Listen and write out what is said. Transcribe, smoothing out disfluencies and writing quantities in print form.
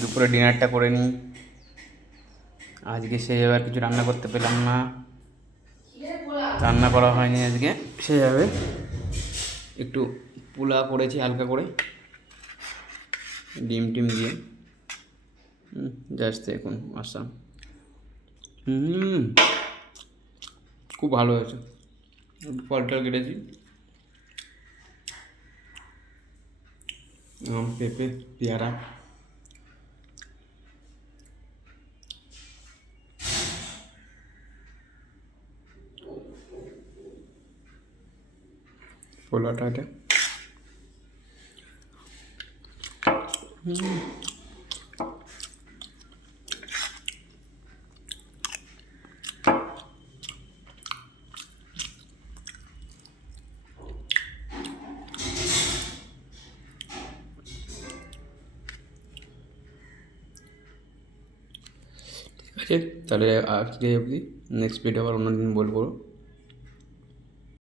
দুপুরে ডিনারটা করে নিই। আজকে সেভাবে আর কিছু রান্না করতে পেলাম না, রান্না করা হয়নি আজকে সেভাবে। একটু পোলা করেছি হালকা করে ডিম টিম দিয়ে, জাস্ট এখন আসা। খুব ভালো হয়েছে। একটু ফল টল কেটেছি, আম, পেঁপে, পেয়ারা। পোলাটা এটা ঠিক আছে। তাহলে আজকে অবধি, নেক্সট ভিডিও আবার অন্য দিন বলবো।